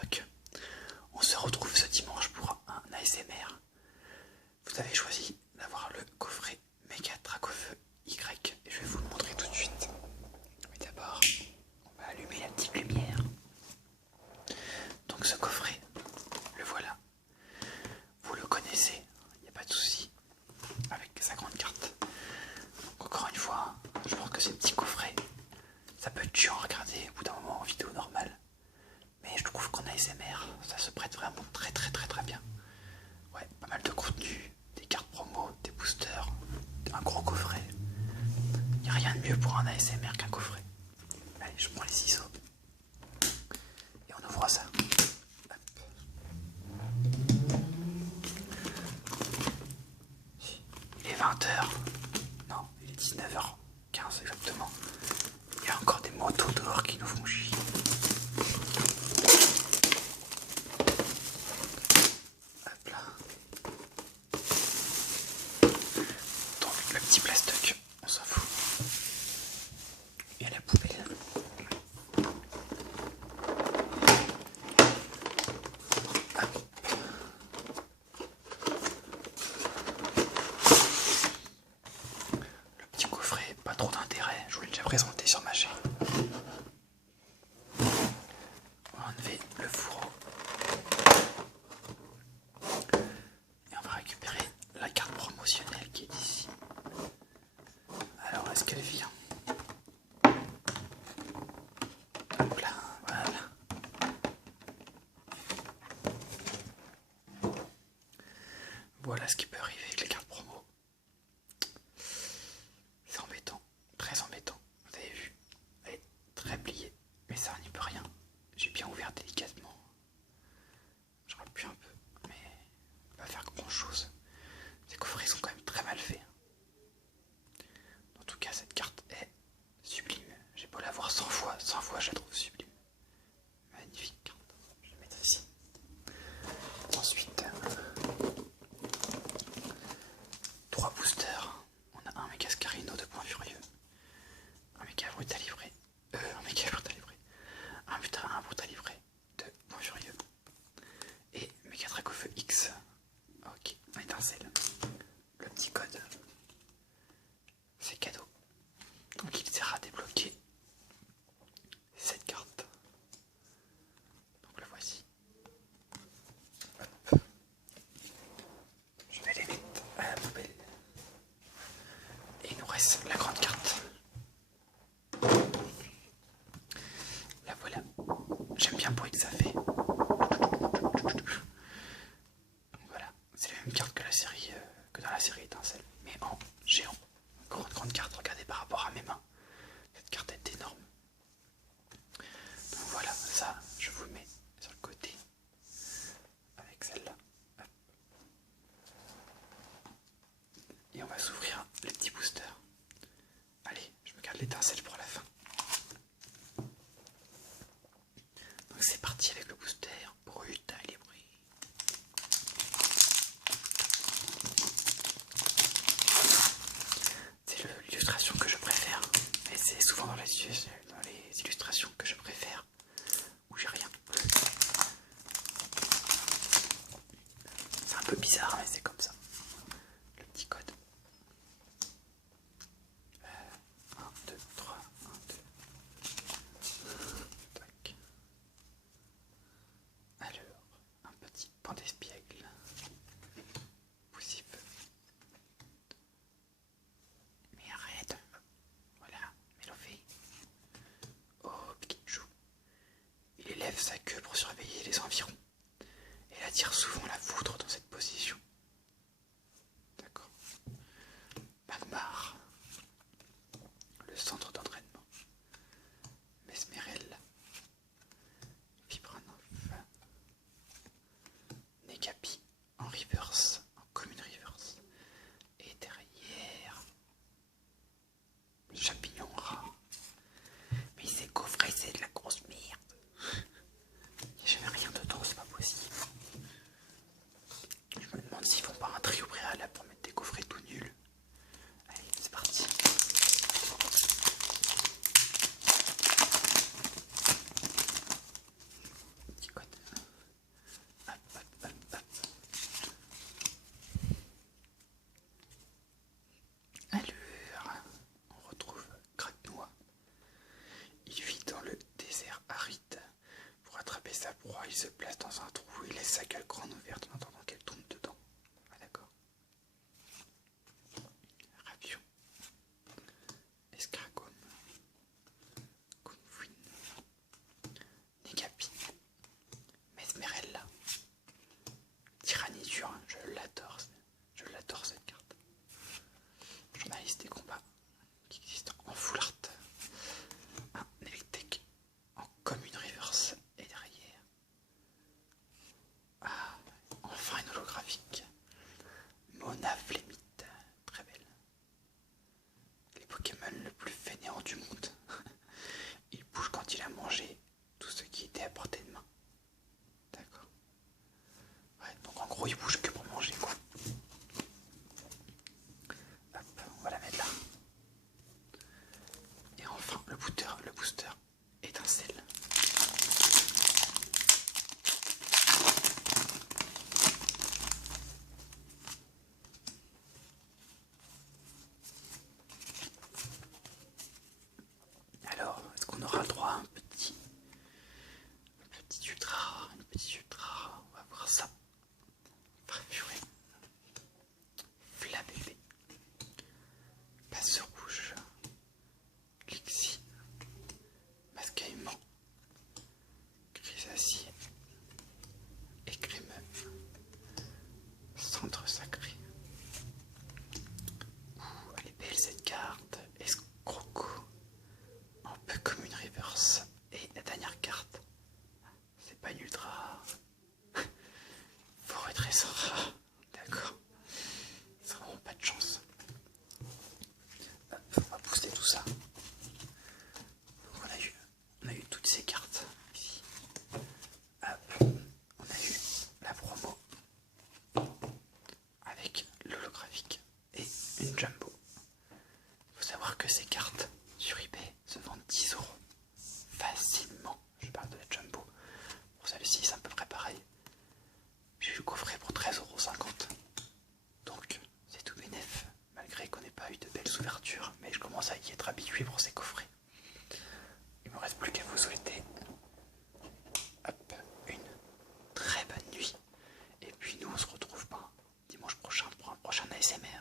Doc. On se retrouve ce dimanche pour un ASMR. Vous avez choisi d'avoir le coffret Méga Dracofeu Y et je vais vous le montrer tout de suite. Mais d'abord, on va allumer la petite lumière. Donc ce coffret, le voilà. Vous le connaissez, il n'y a pas de souci, avec sa grande carte. Donc, encore une fois, je pense que ces petits coffrets, ça peut être chiant à regarder au bout d'un moment en vidéo normale. Mais je trouve qu'en ASMR, ça se prête vraiment très bien. Ouais, pas mal de contenu, des cartes promo, des boosters, un gros coffret. Il n'y a rien de mieux pour un ASMR qu'un coffret. Allez, je prends les ciseaux. Et on ouvre ça. Hop. Il est 20h. Non, il est 19h15 exactement. Il y a encore des motos dehors qui nous font chier. Hop là. Donc le petit plastoc, on s'en fout. Et à la poubelle. Hop. Le petit coffret, pas trop d'intérêt, je vous l'ai déjà présenté sur ma chaîne. On va enlever le fourreau. Et on va récupérer la carte promotionnelle qui est ici. Alors, est-ce qu'elle vient? Hop là, voilà. Voilà ce qui peut arriver avec les cartes promo. C'est embêtant, très embêtant. Vous avez vu, elle est très pliée, mais ça n'y peut rien. J'ai bien ouvert délicatement. Je rappuie un peu, mais pas faire grand chose. Ces coffrets sont quand même très mal faits. En tout cas, cette carte est sublime. J'ai beau la voir 100 fois je la trouve sublime. Magnifique carte. Je vais la mettre ici. Ensuite, 3 boosters. On a un méga Scarino de Point Furieux, un méga Brutalibré, un Brutalibré de Point Furieux et méga Dracofeu X. Ok, un étincelle. Le petit code, c'est cadeau. Donc il sert à débloquer cette carte. Donc le voici. Hop. Je vais les mettre à la poubelle. Et il nous reste la grande carte. La voilà. J'aime bien le bruit que ça fait. Donc voilà, c'est la même carte que que dans la série Étincelle, mais en géant. Grande carte, regardez par rapport à mes mains. Cette carte est énorme. Donc voilà, ça je vous le mets sur le côté avec celle-là. Et on va s'ouvrir les petits boosters. Allez, je me garde l'étincelle pour la fin. Donc c'est parti avec le booster Brutalibré. C'est l'illustration que je préfère. Et c'est souvent dans les illustrations que je préfère où j'ai rien. C'est un peu bizarre, mais c'est comme ça. Le petit code. 1, 2, 3, 1, 2. Tac. Alors, un petit pan d'espiègle. Poussif. Mais arrête. Voilà, Mélofée. Oh, Pikachu. Il élève sa queue pour surveiller les environs. Et elle attire souvent la foudre dans cette position. D'accord. Magmar. Le centre d'entraînement. Mesmerelle. Vibranov. Negapi en reverse, en commune reverse. Et derrière, champignon rat. Mais ces coffrets, c'est de la grosse merde. Il n'y a jamais rien dedans, c'est pas possible. Je me demande il se place dans un trou, il laisse sa gueule grande ouverte en attendant qu'elle tombe dedans. Ah d'accord. Ravion. Escargot. Confouine. Négapi. Mesmerella. Tyrannidure, je l'adore cette carte. Journaliste des combats qui existe en full art. Un Electek en commune reverse et derrière. Ah, enfin une holographique. Mona Flémite, très belle. Les Pokémon le plus fainéant du monde. Il bouge quand il a mangé tout ce qui était à portée de main. D'accord. Ouais, donc en gros il bouge que pour manger quoi. Hop, on va la mettre là. Et enfin le booster étincelle. Alors, est-ce qu'on aura le droit à un petit ultra, une petite ultra, on va voir ça. Préfuré. Flabébé. Passe rouge. Lixie. Mascaïment. Grisacier. Écrémeux. Centre sacré. Ouh, elle est belle cette carte. Escroco. Un peu comme une reverse. Et la dernière carte. C'est pas une ultra. Faut redresser. D'accord. C'est vraiment pas de chance. Hop, on va booster tout ça. Donc on a eu toutes ces cartes ici. Hop, on a eu la promo avec l'holographique et une jumbo. Il faut savoir que ces cartes sur eBay se vendent 10 € facilement. Je parle de la jumbo. Pour celle-ci, c'est à peu près pareil. J'ai eu le coffret pour 13,50 €. Donc, c'est tout bénef, malgré qu'on n'ait pas eu de belles ouvertures. Mais je commence à y être habitué pour ces coffrets. Il me reste plus qu'à vous souhaiter hop, une très bonne nuit. Et puis nous, on se retrouve dimanche prochain pour un prochain ASMR.